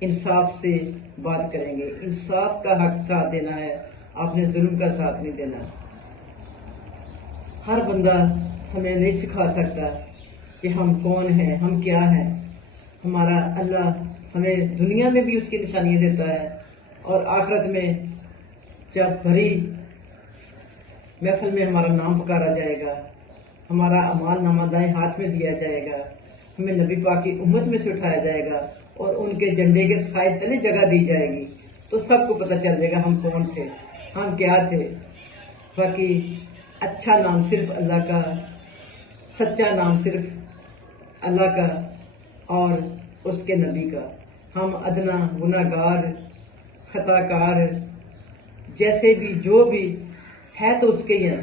انصاف سے بات کریں گے. انصاف کا حق ساتھ دینا ہے، آپ نے ظلم کا ساتھ نہیں دینا. ہر بندہ ہمیں نہیں سکھا سکتا کہ ہم کون ہیں، ہم کیا ہیں. ہمارا اللہ ہمیں دنیا میں بھی اس کی نشانیاں دیتا ہے، اور آخرت میں جب بھری محفل میں ہمارا نام پکارا جائے گا، ہمارا اعمال نامہ دائیں ہاتھ میں دیا جائے گا، ہمیں نبی پاک کی امت میں سے اٹھایا جائے گا اور ان کے جھنڈے کے سائے تلے جگہ دی جائے گی، تو سب کو پتہ چل جائے گا ہم کون تھے، ہم کیا تھے. باقی اچھا نام صرف اللہ کا، سچا نام صرف اللہ کا اور اس کے نبی کا. ہم ادنا گناہگار، خطا کار، جیسے بھی جو بھی ہے تو اس کے ہی ہیں،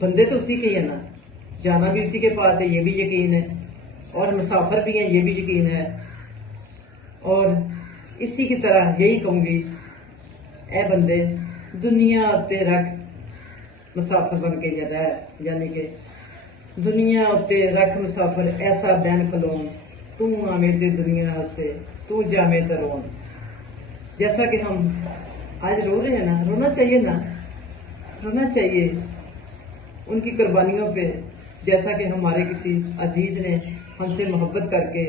بندے تو اسی کے ہی ہیں نا، جانا بھی اسی کے پاس ہے یہ بھی یقین ہے، اور مسافر بھی ہیں یہ بھی یقین ہے. اور اسی کی طرح یہی کہوں گی، اے بندے دنیا اتے رکھ مسافر بن کے یعنی کہ دنیا اتے رکھ مسافر ایسا بین کلون، تو آمے تے دنیا سے تو جامے ترون. جیسا کہ ہم آج رو رہے ہیں نا، رونا چاہیے نا، رونا چاہیے ان کی قربانیوں پہ. جیسا کہ ہمارے کسی عزیز نے ہم سے محبت کر کے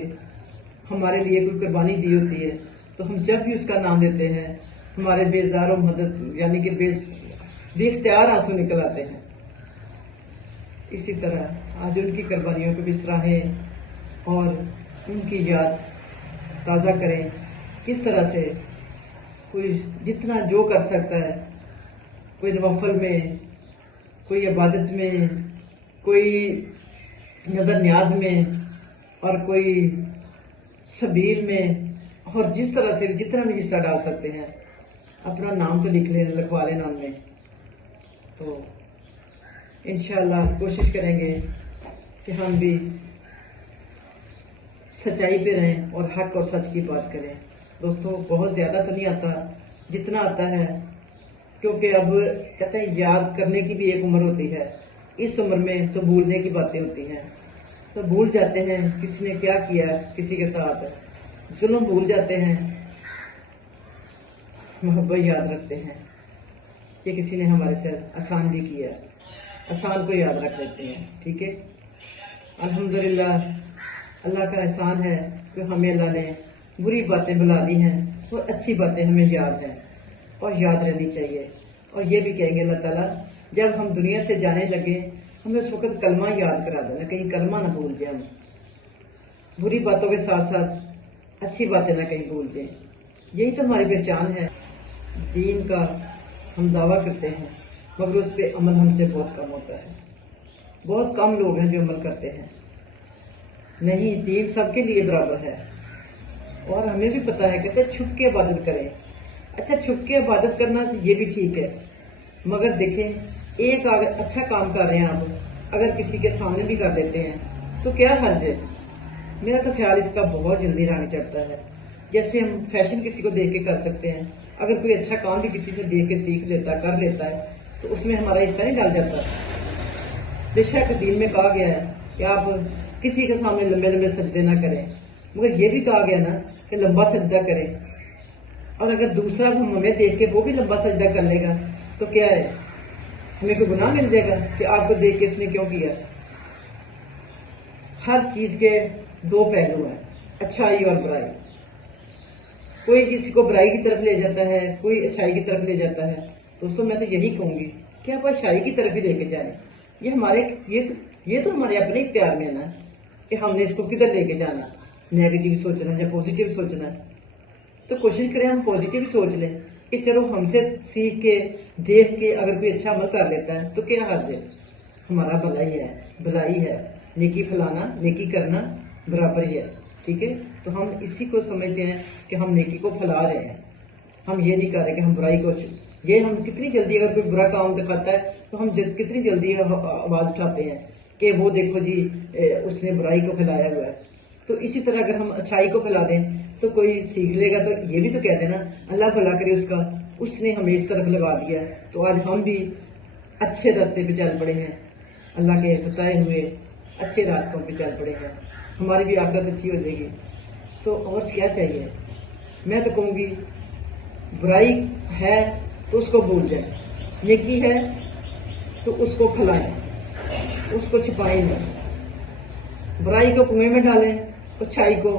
ہمارے لیے کوئی قربانی دی ہوتی ہے، تو ہم جب بھی اس کا نام لیتے ہیں ہمارے بیزار و مدد یعنی کہ بے اختیار آنسو نکل آتے ہیں. اسی طرح آج ان کی قربانیوں کو بھی سراہیں اور ان کی یاد تازہ کریں. کس طرح سے کوئی جتنا جو کر سکتا ہے، کوئی نوافل میں، کوئی عبادت میں، کوئی نظر نیاز میں، اور کوئی سبیل میں، اور جس طرح سے جتنا بھی حصہ ڈال سکتے ہیں اپنا نام تو لکھوا لیں نام میں. تو انشاءاللہ کوشش کریں گے کہ ہم بھی سچائی پہ رہیں اور حق اور سچ کی بات کریں. دوستوں بہت زیادہ تو نہیں آتا، جتنا آتا ہے، کیونکہ اب کہتے ہیں یاد کرنے کی بھی ایک عمر ہوتی ہے. اس عمر میں تو بھولنے کی باتیں ہوتی ہیں، تو بھول جاتے ہیں کسی نے کیا کیا کسی کے ساتھ، ظلم بھول جاتے ہیں، محبت یاد رکھتے ہیں کہ کسی نے ہمارے ساتھ احسان بھی کیا، احسان کو یاد رکھ لیتے ہیں. ٹھیک ہے، الحمدللہ اللہ کا احسان ہے کہ ہمیں اللہ نے بری باتیں بھلا دی ہیں اور اچھی باتیں ہمیں یاد ہیں اور یاد رہنی چاہیے. اور یہ بھی کہیں گے اللہ تعالیٰ جب ہم دنیا سے جانے لگے ہمیں اس وقت کلمہ یاد کرا دینا، کہیں کلمہ نہ بھول جائیں، ہم بری باتوں کے ساتھ ساتھ اچھی باتیں نہ کہیں بھول جائیں. یہی تو ہماری پہچان ہے. دین کا ہم دعویٰ کرتے ہیں مگر اس پہ عمل ہم سے بہت کم ہوتا ہے. بہت کم لوگ ہیں جو عمل کرتے ہیں. نہیں، دین سب کے لیے برابر ہے، اور ہمیں بھی پتہ ہے کہتے ہیں چھپ کے عبادت کریں. اچھا چھپ کے عبادت کرنا یہ بھی ٹھیک ہے، مگر دیکھیں ایک اگر اچھا کام کر رہے ہیں آپ اگر کسی کے سامنے بھی کر لیتے ہیں تو کیا حرج ہے. میرا تو خیال اس کا بہت جلدی رنگ چڑھتا ہے. جیسے ہم فیشن کسی کو دیکھ کے کر سکتے ہیں، اگر کوئی اچھا کام بھی کسی سے دیکھ کے سیکھ لیتا کر لیتا ہے تو اس میں ہمارا حصہ نہیں ڈال جاتا. بے شک دین میں کہا گیا ہے کہ آپ کسی کے سامنے لمبے لمبے سجدے نہ کریں، مگر یہ بھی کہا گیا نا کہ لمبا سجدہ کریں. اور اگر دوسرا ہمیں دیکھ کے وہ بھی لمبا سجدہ کر لے گا تو کیا ہے، ہمیں کوئی گناہ مل جائے گا کہ آپ کو دیکھ کے اس نے کیوں کیا. ہر چیز کے دو پہلو ہیں، اچھائی اور برائی. کوئی کسی کو برائی کی طرف لے جاتا ہے، کوئی اچھائی کی طرف لے جاتا ہے. دوستوں میں تو یہی کہوں گی کہ آپ اچھائی کی طرف ہی لے کے جائیں. یہ تو ہمارے اپنے اختیار میں ہے نا کہ ہم نے اس کو کدھر لے کے جانا، نیگیٹو سوچنا یا پازیٹیو سوچنا ہے. تو کوشش کریں ہم پازیٹیو سوچ لیں کہ چلو ہم سے سیکھ کے دیکھ کے اگر کوئی اچھا عمل کر لیتا ہے تو کیا حرج ہے، ہمارا بھلائی ہے. نیکی پھیلانا، نیکی کرنا برابر ہی ہے. ٹھیک ہے، تو ہم اسی کو سمجھتے ہیں کہ ہم نیکی کو پھیلا رہے ہیں. ہم یہ نہیں کر رہے کہ ہم برائی کو، یہ ہم کتنی جلدی اگر کوئی برا کام دکھاتا ہے تو ہم کتنی جلدی آواز اٹھاتے ہیں کہ وہ دیکھو جی اس نے برائی کو پھیلایا ہوا ہے. تو اسی طرح اگر ہم اچھائی کو پھیلا دیں تو کوئی سیکھ لے گا تو یہ بھی تو کہتے ہیں نا اللہ بھلا کرے اس کا، اس نے ہمیں اس طرف لگا دیا. تو آج ہم بھی اچھے راستے پہ چل پڑے ہیں، اللہ کے بتائے ہوئے اچھے راستوں پہ چل پڑے ہیں. ہماری بھی آخرت اچھی ہو جائے گی. تو اور کیا چاہیے، میں تو کہوں گی برائی ہے تو اس کو بھول جائیں، نیکی ہے تو اس کو پھیلائیں، اس کو چھپائیں نہ، برائی کو کنویں میں ڈالیں، اچھائی کو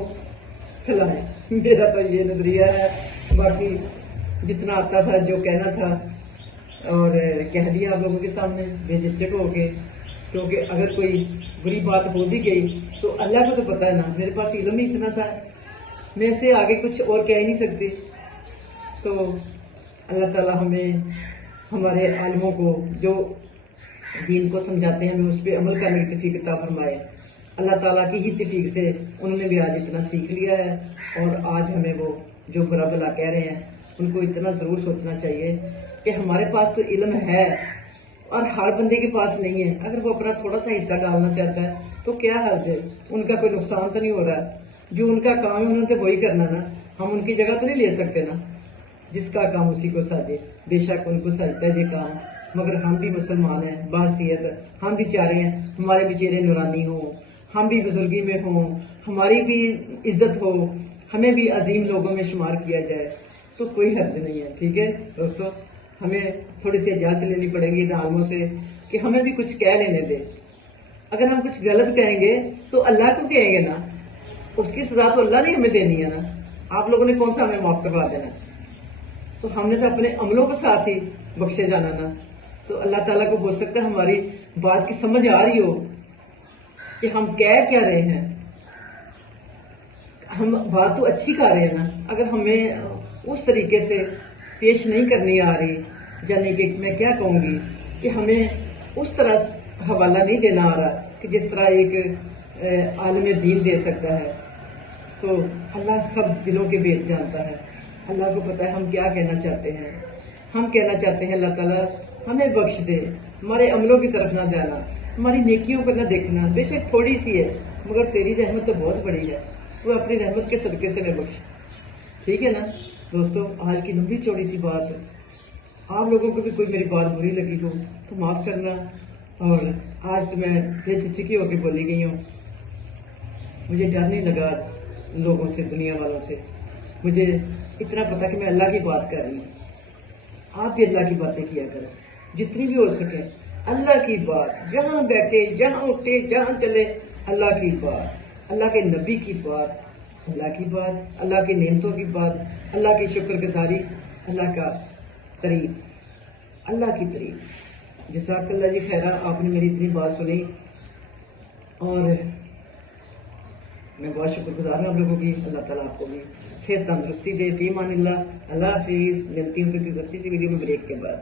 پھیلائیں۔ میرا تو یہ نظریہ ہے، باقی جتنا آتا تھا جو کہنا تھا اور کہہ دیا آپ لوگوں کے سامنے بے جھجک ہو کے، کیونکہ اگر کوئی بری بات ہو بھی گئی تو اللہ کو تو پتہ ہے نا، میرے پاس علم ہی اتنا سا ہے، میں سے آگے کچھ اور کہہ ہی نہیں سکتی۔ تو اللہ تعالیٰ ہمیں ہمارے عالموں کو جو دین کو سمجھاتے ہیں ہمیں اس پہ عمل کرنے کی توفیق عطا فرمائے۔ اللہ تعالیٰ کی ہی توفیق سے انہوں نے بھی آج اتنا سیکھ لیا ہے، اور آج ہمیں وہ جو برا بھلا کہہ رہے ہیں ان کو اتنا ضرور سوچنا چاہیے کہ ہمارے پاس تو علم ہے اور ہر بندے کے پاس نہیں ہے، اگر وہ اپنا تھوڑا سا حصہ ڈالنا چاہتا ہے تو کیا حرج ہے، ان کا کوئی نقصان تو نہیں ہو رہا ہے، جو ان کا کام ہے انہوں نے وہی کرنا نا، ہم ان کی جگہ تو نہیں لے سکتے نا، جس کا کام اسی کو ساجے، بے شک ان کو سجتا ہے یہ کام، مگر ہم بھی مسلمان ہیں باحثیت، ہم بھی چاہ رہے ہیں ہمارے بھی چہرے نورانی ہوں، ہم بھی بزرگی میں ہوں، ہماری بھی عزت ہو، ہمیں بھی عظیم لوگوں میں شمار کیا جائے، تو کوئی حرج نہیں ہے۔ ٹھیک ہے دوستو، ہمیں تھوڑی سی اجازت لینی پڑے گی ان عالموں سے کہ ہمیں بھی کچھ کہہ لینے دے، اگر ہم کچھ غلط کہیں گے تو اللہ کو کہیں گے نا، اس کی سزا تو اللہ نے ہمیں دینی ہے نا، آپ لوگوں نے کون سا ہمیں معاف کروا دینا، تو ہم نے تو اپنے عملوں کے ساتھ ہی بخشے جانا نا۔ تو اللہ تعالیٰ کو ہو سکتا ہے ہماری بات کی سمجھ آ رہی ہو کہ ہم کہہ کیا رہے ہیں، ہم بات تو اچھی کر رہے ہیں نا، اگر ہمیں اس طریقے سے پیش نہیں کرنی آ رہی، یعنی کہ میں کیا کہوں گی کہ ہمیں اس طرح حوالہ نہیں دینا آ رہا کہ جس طرح ایک عالم دین دے سکتا ہے، تو اللہ سب دلوں کے بھید جانتا ہے، اللہ کو پتہ ہے ہم کیا کہنا چاہتے ہیں۔ ہم کہنا چاہتے ہیں اللہ تعالیٰ ہمیں بخش دے، ہمارے عملوں کی طرف نہ جانا، ہماری نیکیوں کو نہ دیکھنا، بے شک تھوڑی سی ہے مگر تیری رحمت تو بہت بڑی ہے، تو اپنی رحمت کے صدقے سے میں بخش۔ ٹھیک ہے نا دوستو، آج کی لمبی چوڑی سی بات ہے، آپ لوگوں کو بھی کوئی میری بات بری لگی ہو تو معاف کرنا، اور آج تو میں بے جھجکی ہو کے بولی گئی ہوں، مجھے ڈر نہیں لگا لوگوں سے، دنیا والوں سے، مجھے اتنا پتا کہ میں اللہ کی بات کر رہی ہوں۔ آپ بھی اللہ کی باتیں کیا کریں جتنی بھی ہو سکے، اللہ کی بات، جہاں بیٹھے، جہاں اٹھے، جہاں چلے، اللہ کی بات، اللہ کے نبی کی بات، اللہ کی بات، اللہ کی نعمتوں کی بات، اللہ کی شکر گزاری، اللہ کا تعریف، اللہ کی تعریف۔ جزاک اللہ جی خیرہ، آپ نے میری اتنی بات سنی، اور میں بہت شکر گزار ہوں آپ لوگوں کی۔ اللہ تعالیٰ آپ کو بھی صحت تندرستی دے۔ فی امان اللہ، اللہ حافظ، ملتی ہوں پھر کسی اچھی سی ویڈیو میں بریک کے بعد۔